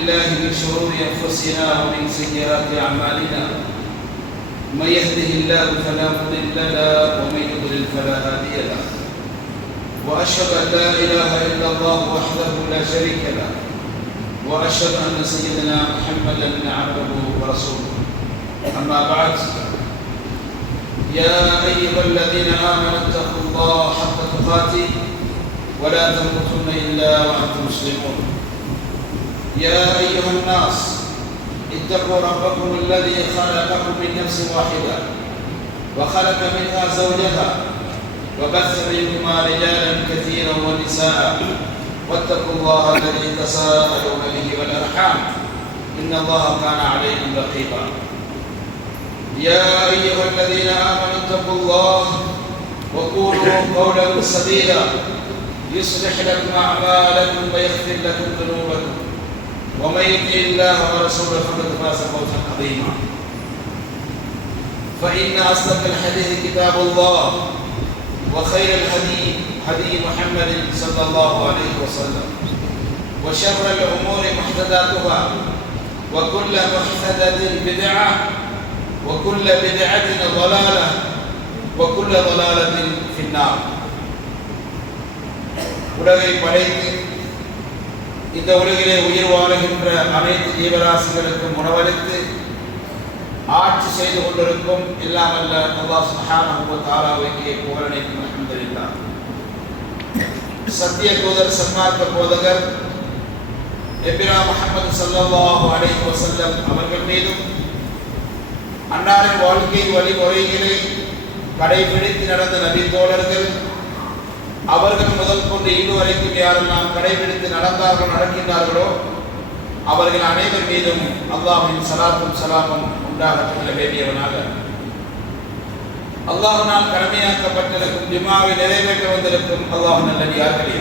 بالله من شرور أنفسنا ومن سيئات أعمالنا من يهده الله فلا مضل له ومن يضلل فلا هادي له وأشهد أن لا إله إلا الله وحده لا شريك له وأشهد أن سيدنا محمدا عبده ورسوله أما بعد يا أيها الذين آمنوا اتقوا الله حق تقاته ولا تموتن إلا وأنتم مسلمون يا أيها الناس اتقوا ربكم الذي خلقكم من نفس واحدة وخلق منها زوجها وبث منهما رجالا كثيرا ونساء واتقوا الله الذي تساءلون به والأرحام إن الله كان عليكم رقيبا يا أيها الذين آمنوا اتقوا الله وقولوا قولا سديدا يصلح لكم أعمالكم ويغفر لكم ذنوبكم ومن يطع الله ورسوله فقد فاز فوزا عظيما فإن أصدق الحديث كتاب الله وخير الهدي هدي محمد صلى الله عليه وسلم وشر الأمور محدثاتها وكل محدثة بدعة وكل بدعة ضلالة وكل ضلالة في النار. உலகை படைத்து இந்த உலகிலே உயிர் வாழுகின்ற அனைத்து ஜீவராசிகளுக்கும் உணவளித்து ஆட்சி செய்து கொண்டிருக்கும் எல்லாம் அல்ல அல்லாஹ் சுப்ஹானஹு வ தஆலாவுக்கே புகழனைக்கும் அல்ஹம்துலில்லாஹ். சத்திய தூதர் சன்மார்க்க போதகர் எபிரா முஹம்மது ஸல்லல்லாஹு அலைஹி வஸல்லம் அவர்கள் மீதும் அன்னாரின் வாழ்க்கை வழிமுறைகளை கடைபிடித்து நடந்த நபி தோழர்கள் அவர்கள் முதல் கொண்டு இதுவரைக்கும் யாரெல்லாம் கடைபிடித்து நடந்தார்கள் நடக்கின்றார்களோ அவர்கள் அனைவர் மீதும் அல்லாஹ்வின் ஸலாத்தும் ஸலாமும் உண்டாகட்டும் வேண்டியவனாக அல்லாஹ்வினால் கடமையாக்கப்பட்டிருக்கும் ஜும்ஆவை நிறைவேற்ற வந்திருக்கும் அல்லாஹ் நல்லடியார்களே,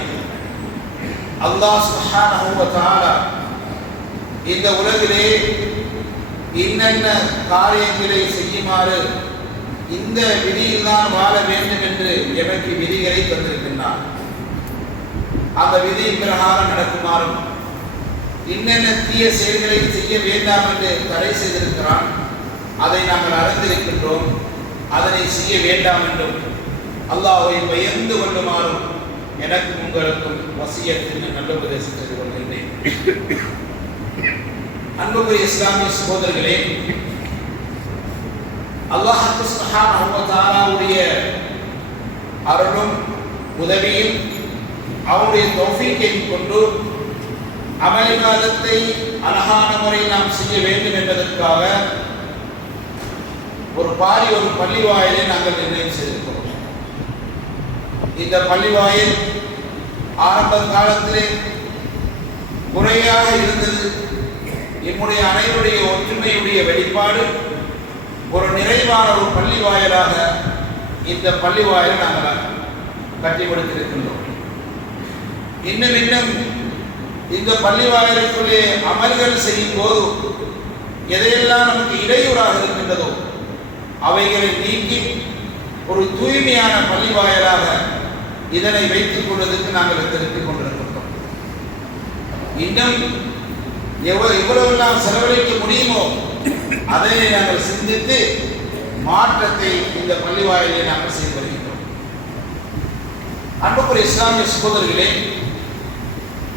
அல்லாஹ் சுப்ஹானஹு வ தஆலா இந்த உலகிலே இன்னென்ன காரியங்களை செய்யுமாறு இந்த விதியில் தான் வாழ வேண்டும் என்று எனக்கு விதிகளை தந்திருக்கின்றார். அந்த விதியின் பிரகாரம் நடக்குமாறும் இன்னென்ன தீய செயல்களை செய்ய வேண்டாம் என்று தடை செய்திருக்கிறான். அதை நாங்கள் அறிந்திருக்கின்றோம். அதனை செய்ய வேண்டாம் என்றும் அல்லாஹ்வை பயந்து கொள்ளுமாறும் எனக்கும் உங்களுக்கும் வசியத்தில் நல்ல உபதேசம் செய்து கொள்கின்றேன். அன்புக்குரிய இஸ்லாமிய சகோதரர்களே, அல்லாஹ் சுப்ஹானஹு வ தஆலாவுடைய அருளும் உதவியும் அவருடைய தௌஃபீக்கையும் கொண்டு அமல் இபாதத்தை அழகான முறையில் நாம் செய்ய வேண்டும் என்பதற்காக ஒரு பள்ளி வாயிலை நாங்கள் நிர்ணயம் செய்திருக்கிறோம். இந்த பள்ளி வாயில் ஆரம்ப காலத்திலே குறையாக இருந்தது. நம்முடைய அனைவருடைய ஒற்றுமையுடைய வெளிப்பாடு ஒரு நிறைவான ஒரு பள்ளி வாயிலாக இந்த பள்ளி வாயிலை நாங்கள் கட்டி கொடுத்திருக்கின்றோம். இன்னும் இந்த பள்ளி வாயிலுக்குள்ளே அமல்கள் செய்யும் போது எதையெல்லாம் நமக்கு இடையூறாக இருக்கின்றதோ அவைகளை நீக்கி ஒரு தூய்மையான பள்ளி வாயிலாக இதனை வைத்துக் கொள்வதற்கு நாங்கள் திருத்திக் கொண்டிருக்கின்றோம். இன்னும் எவ்வளவெல்லாம் செலவழிக்க முடியுமோ அதனை நாங்கள் சிந்தித்து மாற்றத்தை இந்த பள்ளி வாயிலை நாங்கள் செய்து வருகின்றோம். அன்புக்குரிய இஸ்லாமிய சகோதரர்களே,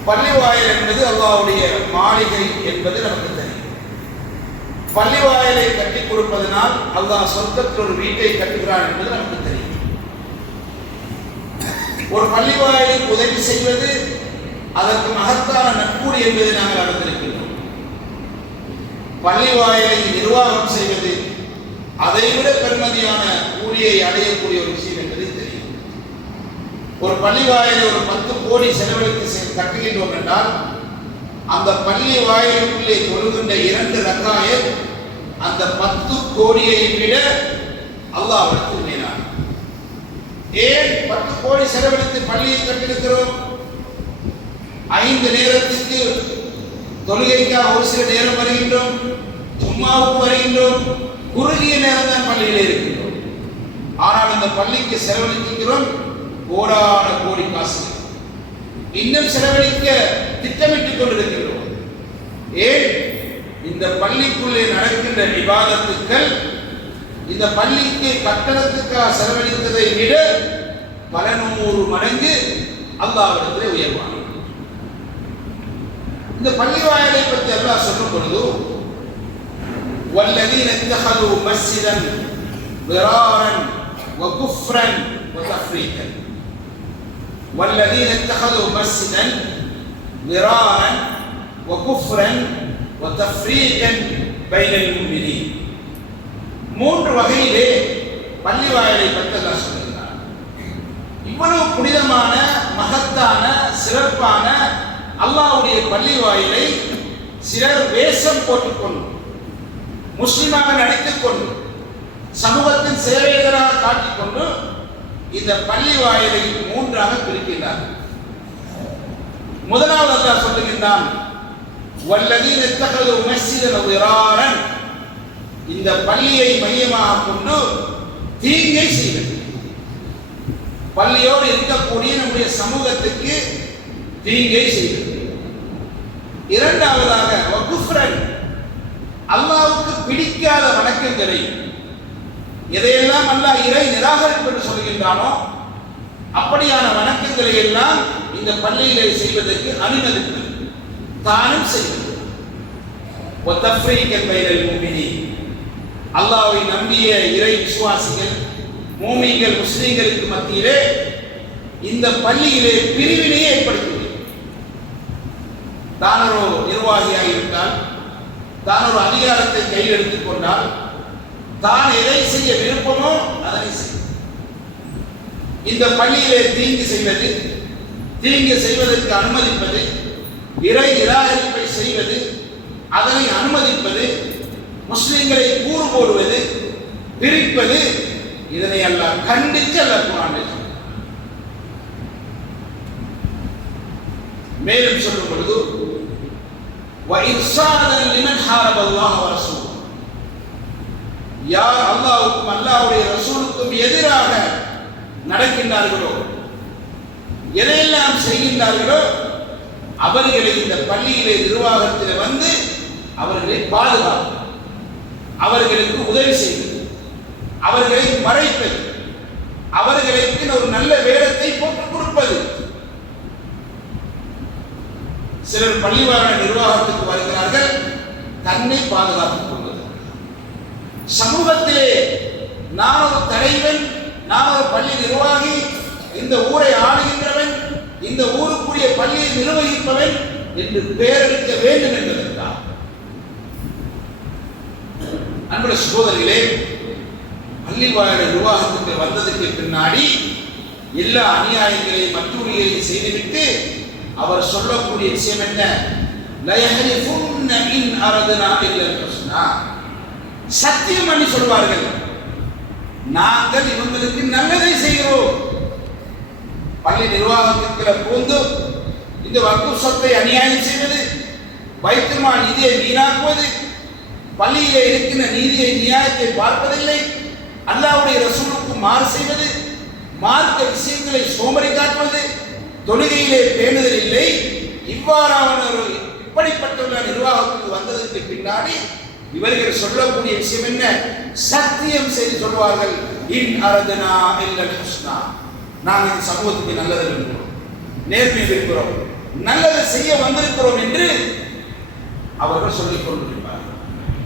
பள்ளி வாயில் என்பது அல்லாஹ்வுடைய மாளிகை என்பது நமக்கு தெரியும். பள்ளி வாயிலை கட்டி கொடுப்பதனால் அல்லாஹ் சொர்க்கத்தில் ஒரு வீட்டை கட்டுகிறான் என்பது நமக்கு தெரியும். ஒரு பள்ளி வாயிலுக்கு உதவி செய்வது அதற்கு மகத்தான நற்கூலி என்பதை நாங்கள் அறிந்திருக்கின்றோம். பள்ளி வாயிலை நிர்வாகம் செய்வது அதைவிட பெருமதியான கூலியை அடையக்கூடிய ஒரு விஷயம் என்பதை தெரியும். ஒரு பள்ளி வாயிலை ஒரு 10 கோடி செலவழித்து கட்டுகின்றோம் என்றால் அந்த பள்ளி வாயிலுக்குள்ளே தொழுகின்ற 2 ரக்காயத் அந்த 10 கோடியை விட அல்லாஹ்வுக்கு மேலான. ஏன் 10 கோடி செலவழித்து பள்ளியை கட்டியிருக்கிறோம்? 5 நேரத்துக்கு தொழுகைக்காக ஒரு சில நேரம் வருகின்றோம், ஜும்மாவுக்கு வருகின்றோம், குறுகிய நேரம் தான் பள்ளியில் இருக்கின்றோம். ஆனால் இந்த பள்ளிக்கு செலவழிக்கிறோம் கோடான கோடி காசு. இன்னும் செலவழிக்க திட்டமிட்டுக் கொண்டிருக்கின்றோம். ஏன் இந்த பள்ளிக்குள்ளே நடக்கின்ற இபாதத்துக்கள் இந்த பள்ளிக்கு கட்டணத்துக்காக செலவழித்ததை விட பல 100 மடங்கு அல்லாஹ்விடத்திலே உயர்வான. இந்த பள்ளி வாயிலை பற்றி அல்லாஹ் சொல்லும் பொழுது வல்லதீன இத்தஹது மஸ்ஜிதன் ضرارا وكفرا وتفريقا والذين اتخذوا مسجدا ضرارا وكفرا وتفريقا بين المؤمنين. 3 வகையிலே பள்ளி வாயிலை பற்றி அல்லாஹ் சொல்கிறார். இவ்வளவு புனிதமான மகத்தான சிறப்பான அல்லாஹ்வுடைய பள்ளி வாயிலை சிலர் வேஷம் போட்டுக்கொண்டு முஸ்லிமாக நடித்துக் கொண்டு சமூகத்தின் சேவைகளாக காட்டிக்கொண்டு இந்த பள்ளி வாயிலை 3ஆக பிரிக்கிறார். முதலாவது அல்லாஹ் சொல்லுகின்றான் வல்லதீன இத்தகது மஸ்ஜிதன் ضرارا, இந்த பள்ளியை மையமாக கொண்டு தீங்கை செய்வது, பள்ளியோடு இருக்கக்கூடிய நம்முடைய சமூகத்துக்கு தீங்கை செய்வது. இரண்டாவதாக வகுஃப்ரன், அல்லாஹ்வுக்கு பிடிக்காத வணக்கங்களை எதையெல்லாம் அல்லாஹ் இறை நிராகரிப்பு என்று சொல்கின்றானோ அப்படியான வணக்கங்களை எல்லாம் இந்த பள்ளியிலே செய்வதற்கு அனுமதிப்பது, தானும் செய்வது. வதஃப்ரீகன் பைனல் முஃமினீன், அல்லாஹ்வை நம்பிய இறை விசுவாசிகள் மூமின்கள் முஸ்லிம்களுக்கு மத்தியிலே இந்த பள்ளியிலே பிரிவினையை ஏற்படுத்துவது. தான் ஒரு நிர்வாகியாக இருந்தால், தான் ஒரு அதிகாரத்தை கையில் எடுத்துக் கொண்டால், தான் எதை செய்ய விருப்பமோ அதனை செய்யும். இந்த பள்ளியிலே தீங்கு செய்வது, தீங்கு செய்வதற்கு அனுமதிப்பது, இறை நிராகரிப்பை செய்வது, அதனை அனுமதிப்பது, முஸ்லிம்களை கூறு போடுவது, பிரிப்பது, இதனை அல்லாஹ் கண்டித்து அல்லாஹ் குர்ஆனில் மேலும் சொல்லும் பொழுது வஇர்சாதன் லிமன் ஹாரபல்லாஹ் வ ரசூல், யார் அல்லாஹ்வுக்கும் அல்லாஹ்வுடைய ரசூலுக்கும் எதிராக நடக்கின்றார்களோ, எதையெல்லாம் செய்கின்றார்களோ அவர்களை இந்த பள்ளியிலே நிர்வாகத்தில் வந்து அவர்களை பாதுகாப்பு, அவர்களுக்கு உதவி செய்வது, அவர்களை மறைப்பது, அவர்களுக்கு ஒரு நல்ல வேடத்தை போட்டுக் கொடுப்பது. சிலர் பள்ளிவாழ நிர்வாகத்துக்கு வருகிறார்கள் தன்னை பாதுகாத்துக் கொள்வது. சமூகத்திலே நான் ஒரு தலைவன், நான் ஒரு பள்ளி நிர்வாகி, இந்த ஊரை ஆளுகின்றவன், இந்த ஊருக்குரிய பள்ளியை நிர்வகிப்பவன் என்று பெயரெடுக்க வேண்டும் என்பதற்காக. அன்புள்ள சகோதரர்களே, பள்ளி வாயில நிர்வாகத்துக்கு வந்ததுக்கு பின்னாடி எல்லா அநியாயங்களையும் அத்துழியையும் செய்துவிட்டு அவர் சொல்லக்கூடிய விஷயம் என்ன? லயஹலிஃபுன்ன இன் அரதுனா இல்லல் ஹுஸ்னா, சத்தியம் பண்ணி சொல்வார்கள் நாங்கள் இவங்களுக்கு நல்லதை செய்கிறோம். பள்ளி நிர்வாகத்திற்குள்ள பூந்து இந்த வக்ஃப் சொத்தை அநியாயம் செய்வது, பைத்துல் மால் நிதியை வீணாக்குவது, பள்ளியிலே இருக்கின்ற நீதியை நியாயத்தை பார்ப்பதில்லை, அல்லாஹ்வுடைய ரசூலுக்கு மாறு செய்வது, மார்க்க விஷயங்களை சோம்பரை காட்டுவது, தொழுகையிலே பேணுதல் இல்லை, இப்படிப்பட்ட நிர்வாகத்துக்கு வந்ததற்கு பின்னாடி இவர்கள் சொல்லக்கூடிய விஷயம் என்ன? சத்தியம் செய்து சொல்வார்கள் இன் அரதுனா இல்லல் ஹுஸ்னா, நாங்கள் இந்த சமூகத்துக்கு நல்லது விரும்புகிறோம், நேர்மை விரும்புகிறோம், நல்லதை செய்ய வந்திருக்கிறோம் என்று அவர்கள் சொல்லிக் கொண்டிருப்பார்கள்.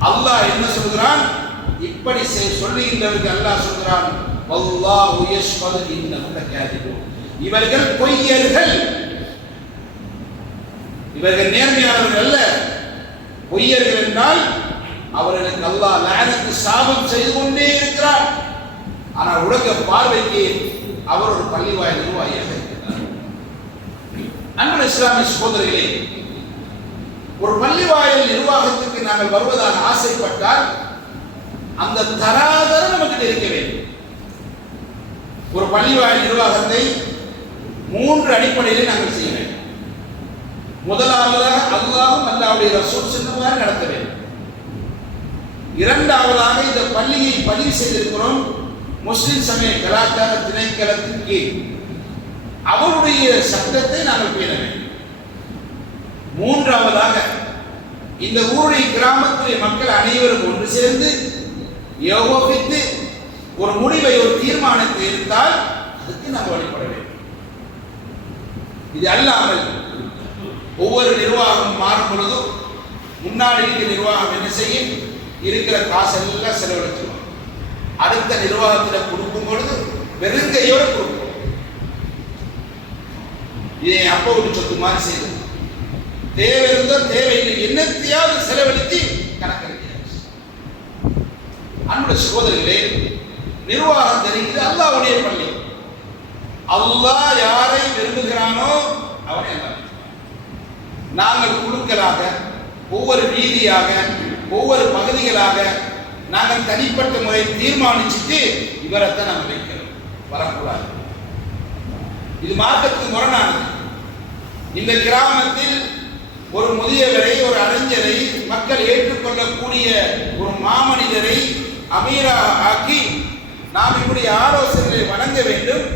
அல்லாஹ் என்ன சொல்கிறான்? இப்படி சொல்லுகின்றவர்கள் அல்லாஹ் சொல்கிறான் வல்லாஹு யஷ்ஹது இன்னஹும் லகாதிபூன், இவர்கள் பொய்யர்கள், இவர்கள் நேர்மையாளர்கள் அல்ல. பொய்யர்கள் என்றால் அவர்களுக்கு அல்லாஹ் லஅனத்து சாபம் செய்து கொண்டே இருக்கிறார். ஆனால் உலக பார்வைக்கு அவர் ஒரு பள்ளி வாயில் நிர்வாகியாக இருக்கிறார். அன்புள்ள இஸ்லாமிய சகோதரர்களே, ஒரு பள்ளி வாயில் நிர்வாகத்துக்கு நாங்கள் வருவதாக ஆசைப்பட்டால் அந்த தராதரம் நமக்கு இருக்க வேண்டும். ஒரு பள்ளி வாயில் நிர்வாகத்தை 3 அடிப்படையில் நாங்கள் செய்ய வேண்டும். முதலாவதாக அல்லாஹ்வும் அல்லாஹ்வுடைய ரசூல் சொன்னவாறு நடத்த வேண்டும். இரண்டாவதாக இந்த பள்ளியை பதிவு செய்திருக்கிறோம் முஸ்லிம் சமய கலாச்சார திணைக்களத்தின் கீழ், அவருடைய சட்டத்தை நாங்கள் பேண வேண்டும். மூன்றாவதாக இந்த ஊருடைய கிராமத்துடைய மக்கள் அனைவரும் ஒன்று சேர்ந்து யோசித்து ஒரு முடிவை, ஒரு தீர்மானத்தை எடுத்தால் அதுக்கு நாம் வழிபட வேண்டும். இது அல்லாமல் ஒவ்வொரு நிர்வாகம் மாறும் பொழுதும் முன்னாடி இருக்கிற நிர்வாகம் என்ன செய்யும்? இருக்கிற காசெல்லாம் செலவழிச்சுவோம். அடுத்த நிர்வாகத்தில் கொடுக்கும் பொழுது வெறுங்கையோடு கொடுக்கும். இதை அப்போ ஒரு சொத்து மாதிரி செய்து தேவை இருந்தோ தேவையில்லை என்னத்தையாவது செலவழித்து கணக்கெடுக்கிறார். அன்புடைய சகோதரர்களே, நிர்வாகம் தெரிகிறது அல்லாஹ்வுடைய பள்ளி. அல்லாஹ் யாரை விரும்புகிறானோ அவனை நாங்கள் குழுக்களாக, ஒவ்வொரு வீதியாக, ஒவ்வொரு பகுதிகளாக நாங்கள் தனிப்பட்ட முறையில் தீர்மானிச்சுட்டு இவரைத்தான் நாங்கள் வைக்கிறோம், வரக்கூடாது. இது மார்க்கத்துக்கு முரணானது. இந்த கிராமத்தில் ஒரு முதியவரை, ஒரு அறிஞரை, மக்கள் ஏற்றுக்கொள்ளக்கூடிய ஒரு மாமனிதரை அமீராக ஆக்கி நாம் இப்படி ஆலோசனைகளை வழங்க வேண்டும்.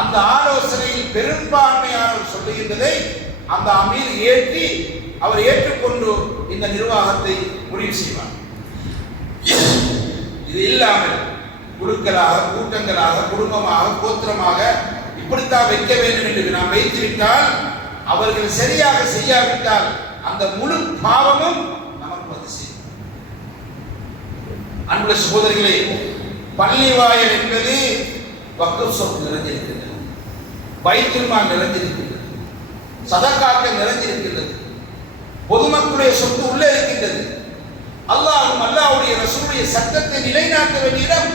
அந்த ஆலோசனையில் பெரும்பான்மையானவர் சொல்லுகின்றதை அந்த அமீர் ஏற்றி அவர் ஏற்றுக்கொண்டு இந்த நிர்வாகத்தை முடிவு செய்வார். இது இல்லாமல் குழுக்களாக, கூட்டங்களாக, குடும்பமாக, கோத்திரமாக இப்படித்தான் வைக்க வேண்டும் என்று நாம் வைத்துவிட்டால், அவர்கள் சரியாக செய்யாவிட்டால் அந்த முழு பாவமும் நமக்கு வந்து செய்யும். அன்புள்ள சகோதரிகளே, பள்ளி வாயல் என்பது வக்ஃப் சொத்து நிறைந்திருக்கிறது, பைத்துல் மால் நிறைந்திருக்கிறது, சதகாக்கள் நிறைந்திருக்கிறது, பொதுமக்களுடைய சொத்து உள்ளே இருக்கின்றது. அல்லாஹ்வும் அல்லாஹ்வுடைய ரசூலுடைய சட்டத்தை நிலைநாட்ட வேண்டிய இடம்.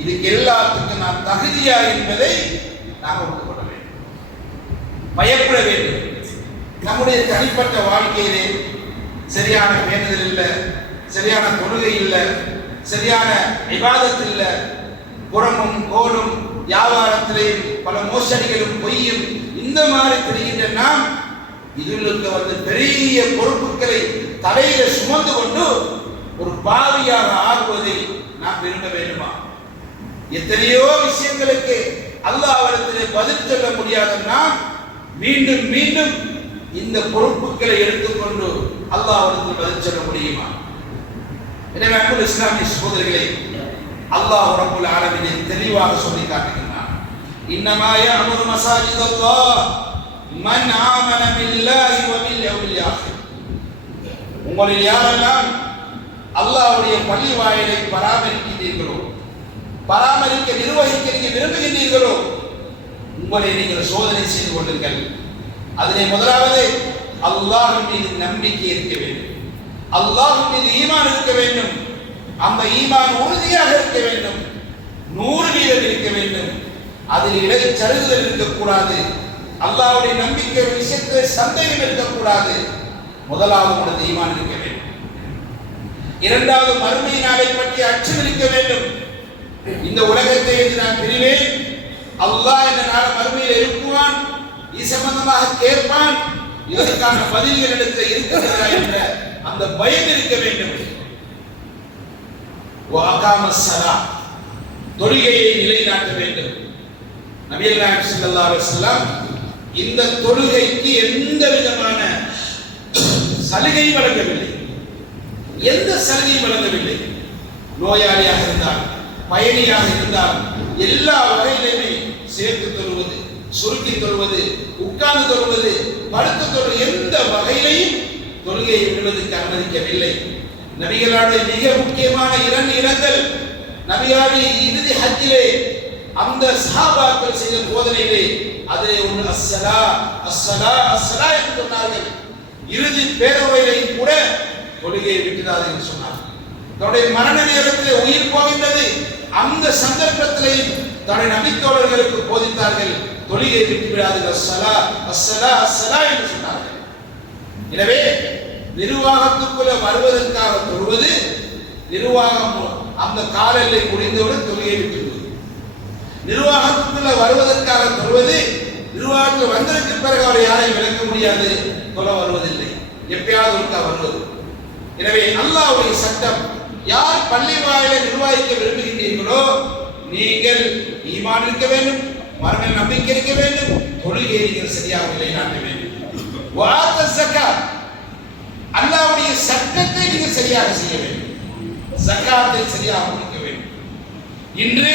இதுக்கு எல்லாத்துக்கும் நாம் தகுதியா என்பதை நாம் ஒப்புக்கொள்ள வேண்டும், பயப்பட வேண்டும். நம்முடைய தனிப்பட்ட வாழ்க்கையிலே சரியான பேணுதல் இல்லை, சரியான தொழுகை இல்லை, சரியான இபாதத் இல்லை, புறமும் கோலும் வியாபாரத்திலேயும் பல மோசடிகளும் பொய்யும் இந்த மாதிரி தெரிகின்ற நாம் இதுகளுக்கு வந்து பெரிய பொறுப்புகளை தலையில சுமந்து கொண்டு ஒரு பாவியாக ஆகுவதை நாம் விரும்ப வேண்டுமா? எத்தனையோ விஷயங்களுக்கு அல்லாஹ்விடத்திலே பதில் சொல்ல முடியாத நாம் மீண்டும் மீண்டும் இந்த பொறுப்புகளை எடுத்துக்கொண்டு அல்லாஹ்விடத்தில் பதில் சொல்ல முடியுமா? எனவே அன்புள்ள இஸ்லாமிய சகோதரர்களே, அல்லாஹ் ரப்புல் ஆலமீன் தெளிவாக சொல்லி காட்டுகிறார், இன்னமா யஅமுரு மஸாஜிதல்லாஹ் மன் ஆமன பில்லாஹி வ பில் யௌமில் ஆகிர். உங்களில் யாரெல்லாம் அல்லாஹ்வுடைய பள்ளி வாயிலை பராமரிக்கிறீர்களோ, பராமரிக்க நிர்வகிக்க நீங்கள் விரும்புகின்றீர்களோ, உங்களை நீங்கள் சோதனை செய்து கொள்ளுங்கள். அதிலே முதலாவது அல்லாஹ் மீது நம்பிக்கை இருக்க வேண்டும், அல்லாஹ் மீது ஈமான் இருக்க வேண்டும். அந்த ஈமான் உறுதியாக இருக்க வேண்டும், 100% இருக்க வேண்டும். அதில் இடைச்சருகுதல் இருக்கக்கூடாது. அல்லாஹ்வுடைய நம்பிக்கை விஷயத்தில் சந்தேகம் இருக்கக்கூடாது. முதலாவது உனது ஈமான் இருக்க வேண்டும். இரண்டாவது மறுமை நாளை பற்றி அச்சம் இருக்க வேண்டும். இந்த உலகத்தை நான் பிரிவேன், அல்லாஹ் இந்த நாள் மறுமையில் எழுப்புவான், இது சம்பந்தமாக கேட்பான், இதற்கான பதில்கள் எடுத்து இருக்கிறதா என்ற அந்த பயம் இருக்க வேண்டும். தொழுகையை நிலைநாட்ட வேண்டும். நபிகள் நாயகம் ஸல்லல்லாஹு அலைஹி வஸல்லம் இந்த தொழுகைக்கு எந்த விதமான சலுகையும் வழங்கவில்லை, எந்த சலுகையும் வழங்கவில்லை. நோயாளியாக இருந்தால், பயணியாக இருந்தால், எல்லா வகையிலுமே சேர்த்து தொழுவது, சுருக்கி தொழுவது, உட்கார்ந்து தொழுவது, படுத்து தொழுவது, எந்த வகையிலையும் தொழுகையை விடுவதற்கு அனுமதிக்கவில்லை. நபிகளுடைய மிக முக்கியமான 2 இடங்கள் நபியாவுடைய இறுதி ஹஜ்ஜிலே அந்த சஹாபாக்கள் செய்த போதனையிலே அதிலே ஒன்று அஸ்ஸலா அஸ்ஸலா அஸ்ஸலா என்று சொன்னார்கள். இறுதி பேரவையிலே கூட தொழுகையை விட்டுடாது என்று சொன்னார்கள். தன்னுடைய மரண நேரத்திலே உயிர் போகின்றது, அந்த சந்தர்ப்பத்திலேயும் தன்னுடைய நபித்தோழர்களுக்கு போதித்தார்கள், தொழுகையை விட்டு விடாதீர்கள், அஸ்ஸலா அஸ்ஸலா அஸ்ஸலா என்று சொன்னார்கள். எனவே நிர்வாகத்துக்குள்ள வருவதற்காக தொழுவது, நிர்வாகம் அந்த கால எல்லை முடிந்தவுடன் தொழுகையை விட்டுவிடுவது. நிர்வாகத்துக்குள்ள வருவதற்காக தொழுவது, நிர்வாகத்தில் வந்ததற்கு பிறகு அவரை யாரையும் விளக்க முடியாது, தொழ வருவதில்லை, எப்பயாவது ஒருக்கா வருவது. எனவே அல்லாஹ்வுடைய சட்டம், யார் பள்ளி வாயிலை நிர்வகிக்க விரும்புகின்றீர்களோ நீங்கள் ஈமான் இருக்க வேண்டும், மரண நம்பிக்கை இருக்க வேண்டும், தொழுகையை நீங்கள் சரியாக நிலைநாட்ட வேண்டும். வஆத்த ஸகாத், அல்லாஹ்வுடைய சட்டத்தை நீங்க சரியாக செய்ய வேண்டும், ஜக்காத்தை சரியாக கொடுக்க வேண்டும். இன்று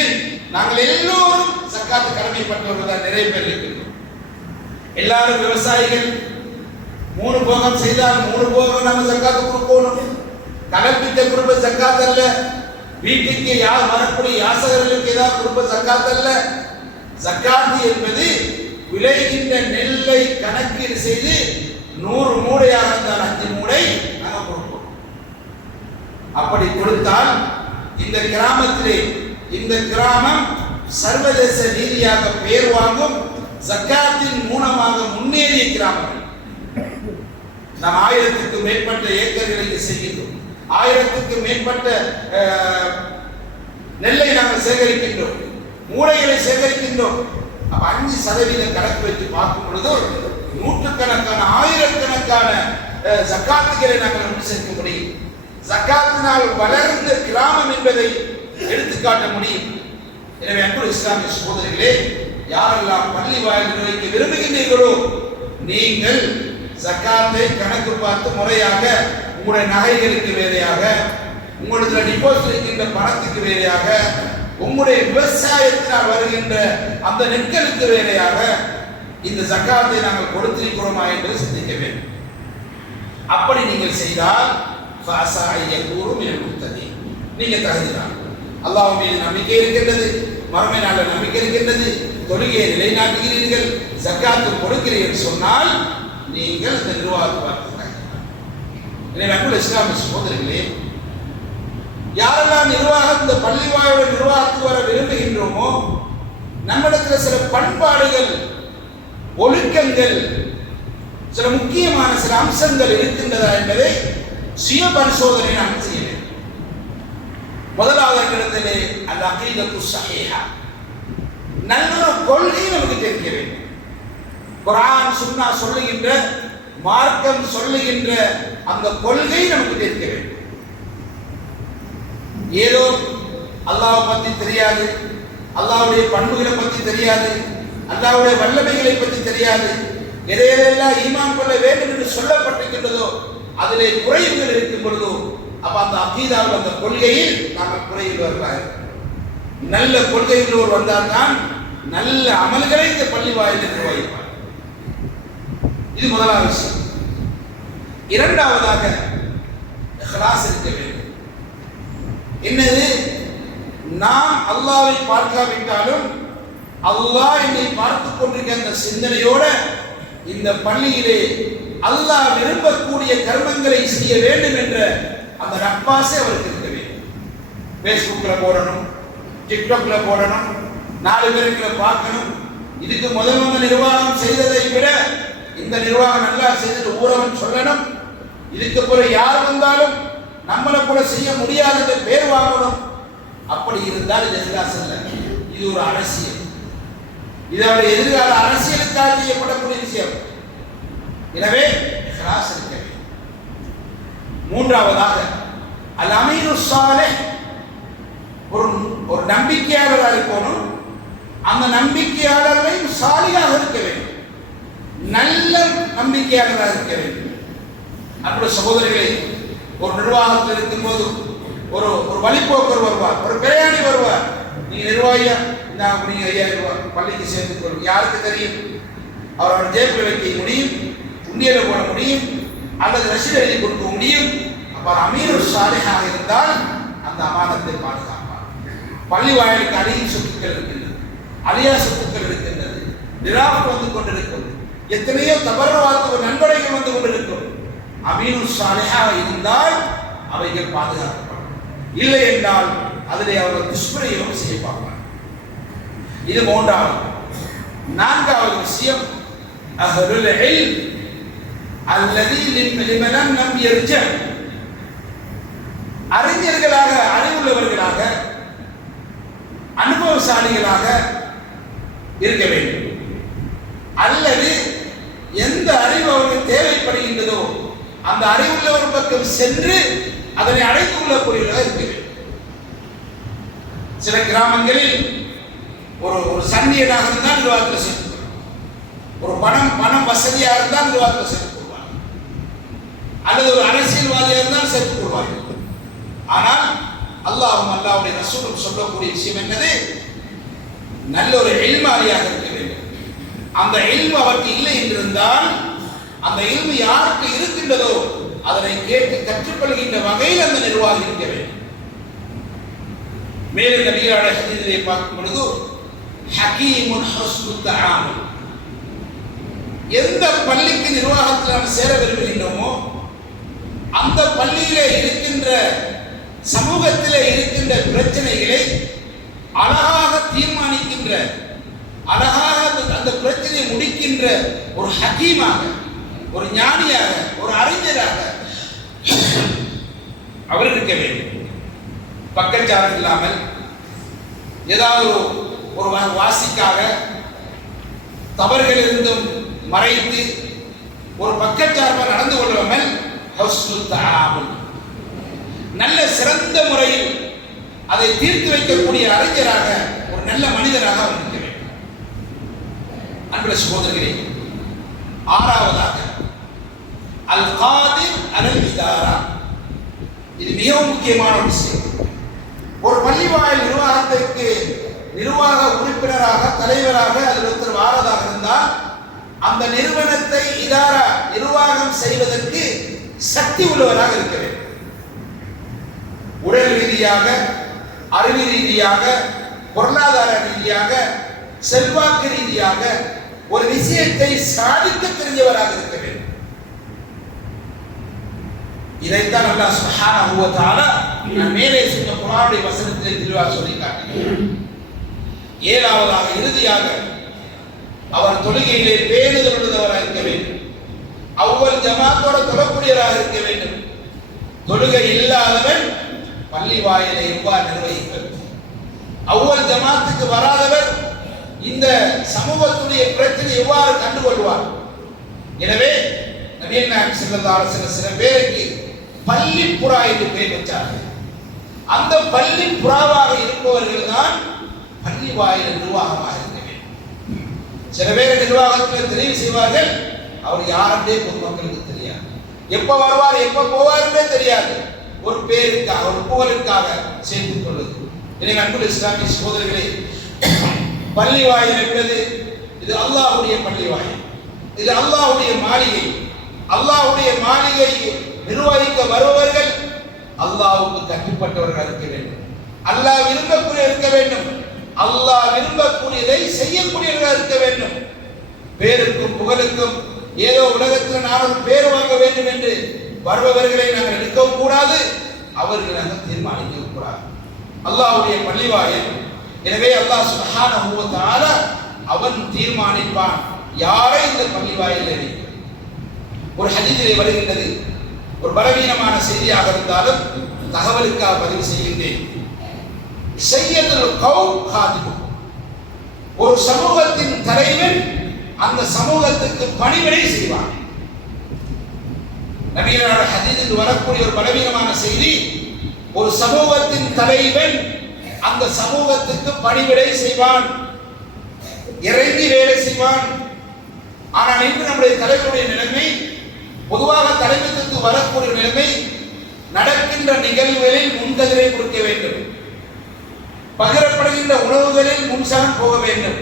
நாங்கள் எல்லோரும் ஜக்காத்து கடமைப்பட்டவர்கள் தான் நிறைய பேர் இருக்கின்றோம். எல்லாரும் விவசாயிகள். 3 போகம் செய்தால் 3 போகம் நாம ஜக்காத்து கொடுக்கணும். கலப்பித்த குடும்ப ஜக்காத் அல்ல. வீட்டுக்கு யார் வரக்கூடிய யாசகர்களுக்கு ஏதாவது குடும்ப ஜக்காத் அல்ல. ஜக்காத்து என்பது விளைகின்ற நெல்லை கணக்கீடு செய்து 100 மூடையாக இருந்தால் 5 மூடை நாங்கள் கொடுப்போம். அப்படி கொடுத்தால் இந்த கிராமத்திலே, இந்த கிராமம் சர்வதேச ரீதியாக பெயர் வாங்கும் ஜக்காத்தின் மூலமாக முன்னேறிய கிராமங்கள். நாம் 1000க்கு மேற்பட்ட ஏக்கர்களை செய்கின்றோம். 1000க்கு மேற்பட்ட நெல்லை நாங்கள் சேகரிக்கின்றோம், மூடைகளை சேகரிக்கின்றோம். 5% கணக்கு வைத்து பார்க்கும் பொழுது நூற்றுக்கணக்கான ஆயிரக்கணக்கான ஜக்காத்துகளை நாங்கள் ஒன்று சேர்க்க முடியும். ஜக்காத்தினால் வளர்ந்த கிராமம் என்பதை எடுத்துக்காட்ட முடியும். எனவே அன்புள்ள இஸ்லாமிய சகோதரர்களே, யாரெல்லாம் பள்ளி வாயில் நிர்வகிக்க விரும்புகின்றீர்களோ நீங்கள் ஜக்காத்தை கணக்கு பார்த்து முறையாக உங்களுடைய நகைகளுக்கு வேறையாக, உங்களுக்கு டிபாசிட் இருக்கின்ற பணத்துக்கு வேறையாக, உங்களுடைய விவசாயத்தினால் வருகின்ற அந்த நெற்களுக்கு வேறையாக இந்த ஜக்காத்தை நாங்கள் கொடுத்திருக்கிறோமா என்று சிந்திக்க வேண்டும். அப்படி நீங்கள் செய்தால் நீங்க தகுதிதான். அல்லாஹ் மீது நம்பிக்கை இருக்கின்றது, மறுமை நாள நம்பிக்கை இருக்கின்றது, தொழுகையை நிலைநாட்டுகிறீர்கள், ஜக்காத்து கொடுக்கிறீர்கள் சொன்னால் நீங்கள் இந்த நிர்வாகத்தை பார்த்து. எனவே அன்புள்ள இஸ்லாமிய சகோதரர்களே, யாரெல்லாம் நிர்வாகம் இந்த பள்ளி வாயோட நிர்வாகத்துக்கு வர விரும்புகின்றோமோ நம்மிடத்தில் சில பண்பாடுகள், ஒழுக்கங்கள், சில முக்கியமான சில அம்சங்கள் இருக்கின்றதா என்பதை சுய பரிசோதனை நாம் செய்ய வேண்டும். முதலாவது இடத்திலே அந்த அகீதத்து ஸஹீஹா, நல்ல கொள்கை நமக்கு தெரிக்க வேண்டும். குர்ஆன் சுன்னா சொல்லுகின்ற, மார்க்கம் சொல்லுகின்ற அந்த கொள்கை நமக்கு தெரிக்க வேண்டும். ஏதோ அல்லாஹ்வை பற்றி தெரியாது, அல்லாஹ்வுடைய பண்புகளை பற்றி தெரியாது, அல்லாஹ்வுடைய வல்லமைகளை பற்றி தெரியாது, எதையெல்லாம் ஈமான் கொள்ள வேண்டும் என்று சொல்லப்பட்டிருக்கின்றதோ அதிலே குறைவுகள் இருக்கும் பொழுதோ அப்ப அந்த அகீதாவில், அந்த கொள்கையில் நாங்கள் குறைவுள்ளவர்களாக நல்ல கொள்கைகளோடு வந்தால்தான் நல்ல அமல்களை இந்த பள்ளி வாயிலில் நிர்வகிப்பார். இது முதலாவது விஷயம். இரண்டாவதாக இஹ்லாஸ் இருக்க வேண்டும். என்னது? நாம் அல்லாஹ்வை பார்க்காவிட்டாலும் அல்லாஹ் என்னை பார்த்துக் கொண்டிருக்கிற அந்த சிந்தனையோட இந்த பள்ளியிலே அல்லாஹ் விரும்பக்கூடிய கர்மங்களை செய்ய வேண்டும் என்ற அந்த நட்பாசை அவருக்கு இருக்க வேண்டும். பேஸ்புக்ல போடணும், டிக்டாக்ல போடணும், 4 பேருக்குள்ள பார்க்கணும். இதுக்கு முதல்ல நிர்வாகம் செய்ததை விட இந்த நிர்வாகம் நல்லா செய்தது ஊரவன் சொல்லணும். இதுக்கு பிறகு யார் வந்தாலும் நம்மளை கூட செய்ய முடியாத பேர் வாங்கணும். அப்படி இருந்தால் இது இஹ்லாஸ் அல்ல, இது ஒரு அரசியல். இது அவருடைய எதிர்கால அரசியலுக்காக செய்யப்படக்கூடிய விஷயம். எனவே இஹ்லாஸ் இருக்க வேண்டும். மூன்றாவதாக அல் அமீனு ஸாலிஹ், ஒரு நம்பிக்கையாளராக இருக்கணும். அந்த நம்பிக்கையாளரையும் சாலியாக இருக்க வேண்டும், நல்ல நம்பிக்கையாளராக இருக்க வேண்டும். அப்படி சகோதரர்களே, ஒரு நிர்வாகத்தில் இருக்கும்போது ஒரு வழிபோக்கர் வருவார், ஒரு பிரயாணி வருவார். நீங்க நிர்வாகியா, நீங்க 5000 ரூபாய் பள்ளிக்கு சேர்ந்து கொள்ளும். யாருக்கு தெரியும்? அவரோட ஜேபில் வைக்க முடியும், உண்டியல போட முடியும், அல்லது ரசீது எழுதி கொடுக்க முடியும். அப்ப அமீரு ஸாலிஹாக இருந்தால் அந்த அமானத்தை பாதுகாப்பார். பள்ளி வாயிலுக்கு அதிக சொத்துக்கள் இருக்கின்றது, அழியா சொத்துக்கள் இருக்கின்றது, நிராப் வந்து கொண்டிருக்கும், எத்தனையோ தபர்வாத்து நன்கொடைகள் வந்து கொண்டிருக்கும். அமீனு ஸாலிஹாக இருந்தால் அவைகள் பாதுகாக்கப்படும். இல்லை என்றால் அதிலே அவர்கள் துஷ்பிரயோகம் செய்யப்பார்கள். இது மூன்றாவது. நான்காவது விஷயம் அஹ்லுல் இல்ம் அல்லதி லிமன் லம் யர்ஜ, அறிஞர்களாக, அறிவுள்ளவர்களாக, அனுபவசாலிகளாக இருக்க வேண்டும். அல்லது எந்த அறிவு அவருக்கு தேவைப்படுகின்றதோ அந்த அறிவுள்ளவர் பக்கம் சென்று அதனை அடைந்து கொள்ளக்கூடியவர்களாக இருக்க வேண்டும். சில கிராமங்களில் ஒரு சன்னியனாக இருந்தால் நிர்வாகத்தில் சேர்த்து, ஒரு பணம் வசதியாக இருந்தால் நிர்வாகத்தில் சேர்த்து கொள்வார். அல்லது ஒரு அரசியல்வாதியாக இருந்தால் சேர்த்துக் கொள்வார்கள். ஆனால் அல்லாஹ்வும் அல்லாஹ்வுடைய ரசூலும் சொல்லக்கூடிய விஷயம் என்னது? நல்ல ஒரு இல்மாரியாக இருக்க வேண்டும். அந்த இல்மு அவருக்கு இல்லை என்றிருந்தால் அந்த இல்மு யாருக்கு இருக்கின்றதோ அதனை கேட்டு கற்றுக்கொள்கின்ற வகையில் அந்த நிர்வாகி இருக்க வேண்டும். மேலும் நபிகளான ஹதீஸிலே பார்க்கும் பொழுது ஹகீமுன் ஹுஸ்னுத் தஆமுல், எந்த பள்ளிக்கு நிர்வாகத்தில் நாம் சேர விரும்புகின்றோமோ அந்த பள்ளியிலே இருக்கின்ற சமூகத்திலே இருக்கின்ற பிரச்சனைகளை அழகாக தீர்மானிக்கின்ற, அழகாக அந்த பிரச்சனையை முடிக்கின்ற ஒரு ஹகீமாக, ஒரு ஞானியாக, ஒரு அறிஞராக அவர் இருக்க வேண்டும். பக்கச்சார்பு இல்லாமல் ஏதாவது ஒரு வாசிக்காக தவறுகளிலிருந்தும் மறைத்து ஒரு பக்கச்சார்பாக நடந்து கொள்ளாமல் ஹுஸ்னுத் தஆமுல், நல்ல சிறந்த முறையில் அதை தீர்த்து வைக்கக்கூடிய அறிஞராக, ஒரு நல்ல மனிதராக அவர் இருக்க வேண்டும். அன்புள்ள சகோதரர்களே, ஆறாவதாக அல் காதிர் அலல் இதாரா, இது மிகவும் முக்கியமான ஒரு விஷயம். ஒரு பள்ளிவாயல் நிர்வாகத்திற்கு நிர்வாக உறுப்பினராக, தலைவராக அதில் ஒருத்தர் வாரதாக இருந்தால் அந்த நிறுவனத்தை இதாரா நிர்வாகம் செய்வதற்கு சக்தி உள்ளவராக இருக்க வேண்டும். உடல் ரீதியாக, அறிவு ரீதியாக, பொருளாதார ரீதியாக, செல்வாக்கு ரீதியாக ஒரு விஷயத்தை சாதிக்க தெரிஞ்சவராக இருக்க வேண்டும். இதைத்தான் அல்லாஹ் சுப்ஹானஹு வ தஆலா மேலே சொன்ன குர்ஆனுடைய வசனத்திலே தெளிவாக சொல்லி காட்டுகிறார். ஏழாவதாக, இறுதியாக அவர் தொழுகையிலே பேணுதல் உள்ளவராக இருக்க வேண்டும். அவ்வல் ஜமாத்தோட தொழக்கூடியவராக இருக்க வேண்டும். தொழுகை இல்லாதவன் பள்ளி வாயிலை எவ்வாறு நிர்வகிப்பது? அவ்வல் ஜமாத்துக்கு வராதவர் இந்த சமூகத்துடைய பிரச்சனை எவ்வாறு கண்டுகொள்வார்? எனவே நபிகள் நாயகம் ஸல்லல்லாஹு அலைஹி வஸல்லம் சில பேருக்கு பள்ளி புறா என்று பெயர் வச்சார்கள். அந்த பள்ளி புறாவாக இருப்பவர்கள் தான் பள்ளி வாயில் நிர்வாகமாக இருக்க வேண்டும். சில பேர் நிர்வாகத்தில் தெரிவு செய்வார்கள், அவர் யாருன்றே பொதுமக்களுக்கு தெரியாது, எப்ப வருவார் எப்ப போவார் தெரியாது, ஒரு பேருக்காக, ஒரு புகழுக்காக சேர்த்துக் கொள்வது. எனவே அன்புள்ள இஸ்லாமிய சகோதரர்களே, பள்ளி வாயில் என்பது இது அல்லாஹ்வுடைய பள்ளி வாயில், இது அல்லாஹ்வுடைய மாளிகை. அல்லாஹ்வுடைய மாளிகை நிர்வகிக்க வருபவர்கள் அல்லாஹ்வுக்கு கட்டுப்பட்டவர்கள் இருக்க வேண்டும். அல்லாஹ் விரும்பக்கூடிய இருக்க வேண்டும். அல்லாஹ் விரும்பக்கூடியதை செய்யக்கூடியவர்கள் இருக்க வேண்டும். பேருக்கும் புகழுக்கும் ஏதோ உலகத்தில் நாங்கள் பேர் வாங்க வேண்டும் என்று வருபவர்களை நாங்கள் எடுக்கவும் கூடாது, அவர்கள் நாங்கள் தீர்மானிக்கவும் கூடாது. அல்லாஹ்வுடைய பள்ளிவாயல். எனவே அல்லாஹ் சுப்ஹானஹு வ தஆலா அவன் தீர்மானிப்பான் யாரை இந்த பள்ளிவாயலில் வைக்க. ஒரு ஹதீஸிலே வருகின்றது, ஒரு பலவீனமான செய்தியாக இருந்தாலும் தகவலுக்காக பதிவு செய்கின்றேன். சையதுல் கௌம் காதிபு, ஒரு சமூகத்தின் தலைவன் அந்த சமூகத்துக்கு பணிவிடை செய்வான். நபிகளான ஹதீஸில் வரக்கூடிய ஒரு பலவீனமான செய்தி, ஒரு சமூகத்தின் தலைவன் அந்த சமூகத்துக்கு பணிவிடை செய்வான், இறங்கி வேலை செய்வான். ஆனால் இன்று நம்முடைய தலைவருடைய நிலைமை, பொதுவாக தலைமைக்கு வரக்கூடிய நிலைமை, நடக்கின்ற நிகழ்வுகளில் முன்கதிரை கொடுக்க வேண்டும், பகிரப்படுகின்ற உணவுகளில் முன்சாரம் போக வேண்டும்,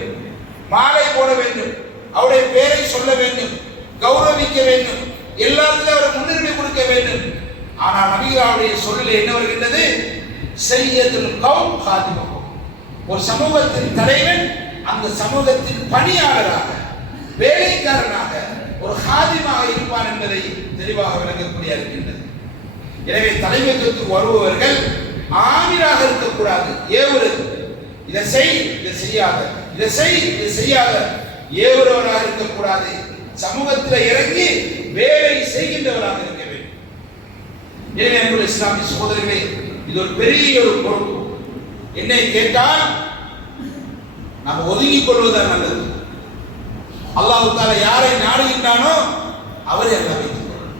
மாலை போட வேண்டும், அவருடைய பெயரை சொல்ல வேண்டும், கௌரவிக்க வேண்டும், எல்லாத்திலும் அவரை முன்னுரிமை கொடுக்க வேண்டும். ஆனால் நபிகளாருடைய சொல்லில் என்ன வருகின்றது? சையதுல் கௌம் காதிபு, ஒரு சமூகத்தின் தலைவன் அந்த சமூகத்தின் பணியாளராக, வேலைக்காரனாக, ஒரு காதிமாக இருப்பான் என்பதை தெளிவாக விளங்கக்கூடிய இருக்கின்றது. எனவே தலைமைத்துவத்துக்கு வருபவர்கள் ஆமிராக இருக்கக்கூடாது, ஏவுறது, இதை செய் இதை செய்யாத, இதை செய் இதை செய்யாத ஏவுறவராக இருக்கக்கூடாது. சமூகத்தில் இறங்கி வேலை செய்கின்றவராக இருக்க வேண்டும். எனவே அன்புள்ள இஸ்லாமிய சகோதரர்களே, இது ஒரு பெரிய ஒரு பொறுப்பு. என்னை கேட்டால் நாம் ஒதுங்கிக் கொள்வதுதான் நல்லது. அல்லாஹ் தஆலா யாரை நாடுகின்றானோ அவரை அல்லாஹ் வைத்துக் கொள்ளும்.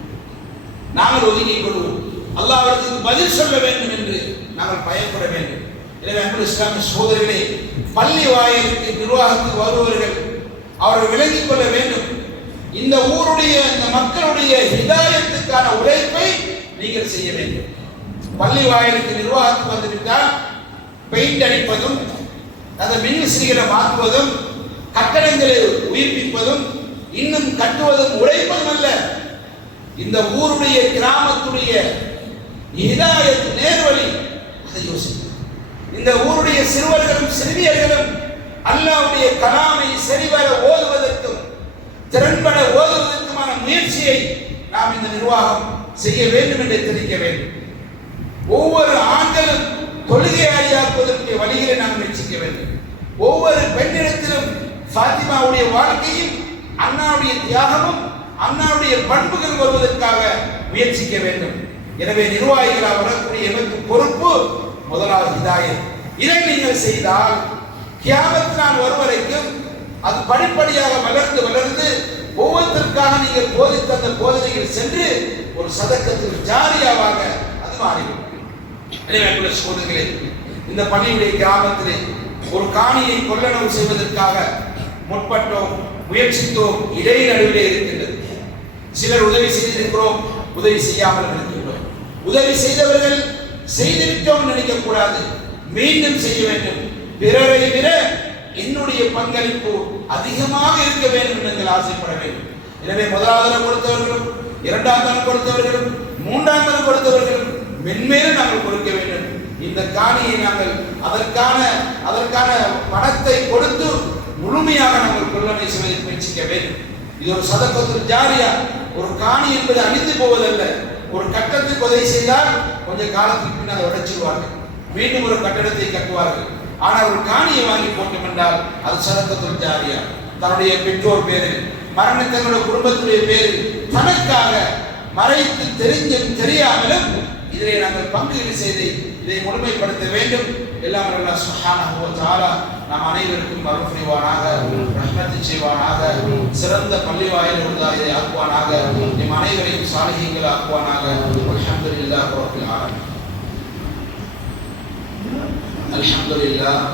நாங்கள் ஒதுங்கிக் கொள்வோம். அல்லாஹ் அவருக்கு பதில் சொல்ல வேண்டும் என்று நாங்கள் பயப்பட வேண்டும். எனவே அன்புள்ள இஸ்லாமிய சகோதரர்களே, பள்ளி வாயிலுக்கு நிர்வாகத்துக்கு வருபவர்கள் அவர்கள் விளங்கிக் கொள்ள வேண்டும், இந்த ஊருடைய இந்த மக்களுடைய ஹிதாயத்துக்கான உழைப்பை நீங்கள் செய்ய வேண்டும். பள்ளி வாயிலுக்கு நிர்வாகத்துக்கு வந்துவிட்டால் பெயிண்ட் அடிப்பதும் அந்த மின்விசிறிகளை மாற்றுவதும் கட்டடங்களை உயிர்ப்பிப்பதும் இன்னும் கட்டுவதும் உழைப்பதும் அல்ல. இந்த ஊருடைய கிராமத்துடைய ஹிதாயத் நேர்வழி, அதை யோசிக்கும். இந்த ஊருடைய சிறுவர்களும் சிறுமியர்களும் அல்லாஹ்வுடைய கலாமை சரிவர ஓதுவதற்கும் திறன்பட ஓதுவதற்குமான முயற்சியை நாம் இந்த நிர்வாகம் செய்ய வேண்டும் என்று தெரிவிக்க வேண்டும். ஒவ்வொரு ஆண்களும் தொழுகையாளியாக்குவதற்கு வழிகளை நாம் முயற்சிக்க வேண்டும். ஒவ்வொரு பெண்ணிடத்திலும் ஃபாத்திமாவுடைய வாழ்க்கையும் அண்ணாவுடைய தியாகமும் அண்ணாவுடைய பண்புகள் வருவதற்காக முயற்சிக்க வேண்டும். எனவே நிர்வாகிகளாக வரக்கூடிய எமக்கு பொறுப்பு முதலாவது ஹிதாயத். இதை நீங்கள் செய்தால் கியாமத் நாள் வரும் வரைக்கும் அது படிப்படியாக வளர்ந்து வளர்ந்து ஒவ்வொருத்தருக்காக நீங்கள் போதித்த அந்த போதனைகள் சென்று ஒரு சதக்கத்தில் ஜாரியாவாக அது மாறிவிடும். எனவே சோதனைகளே, இந்த பள்ளியுடைய கிராமத்திலே ஒரு காணியை கொள்ளளவு செய்வதற்காக முற்பட்டோம், முயற்சித்தோம். இடைநடுவிலே இருக்கின்றது. சிலர் உதவி செய்திருக்கிறோம், உதவி செய்யாமல் இருக்கின்றோம். உதவி செய்தவர்கள் செய்துவிட்டோம் நினைக்கக்கூடாது, மீண்டும் செய்ய வேண்டும். பிறரை விட என்னுடைய பங்களிப்பு அதிகமாக இருக்க வேண்டும் என்று நீங்கள் ஆசைப்பட வேண்டும். எனவே முதலாவது தரம் கொடுத்தவர்களும் இரண்டாம் தரம் கொடுத்தவர்களும் மூன்றாம் தரம் கொடுத்தவர்களும் மென்மேலும் நாங்கள் கொடுக்க வேண்டும். இந்த காணியை நாங்கள் அதற்கான பணத்தை கொடுத்து முழுமையாக நாங்கள் கொள்ளனை செய்வதற்கு முயற்சிக்க வேண்டும். இது ஒரு சதக்கத்துல் ஜாரியா. ஒரு காணி என்பது அழிந்து போவதல்ல. ஒரு கட்டத்துக்கு உதவி செய்தால் கொஞ்சம் காலத்துக்கு பின்னால் உடைச்சிடுவார்கள், மீண்டும் ஒரு கட்டடத்தை கட்டுவார்கள். ஆனால் ஒரு காணியை வாங்கி போட்டோம் என்றால் அது சதக்கத்துல் ஜாரியா. தன்னுடைய பெற்றோர் பேரில், மரணத்தினுடைய குடும்பத்துடைய பேரில் தனக்காக மறைத்து தெரிஞ்சும் தெரியாமலும் இதிலே நாங்கள் பங்கீடு செய்து இதை முழுமைப்படுத்த வேண்டும். எல்லாம் அல்லாஹ் சுப்ஹானஹு வ தஆலா நாம் அனைவருக்கும் அருள் புரிவானாக, ரஹ்மத் செய்வானாக, சிறந்த பள்ளி வாயில் உள்ளதை ஆக்குவானாக, நம் அனைவரையும் சாலிஹீன்கள் ஆக்குவானாக. அல்ஹம்துலில்லாஹி ரப்பில் ஆலமீன். அல்ஹம்துலில்லாஹ்.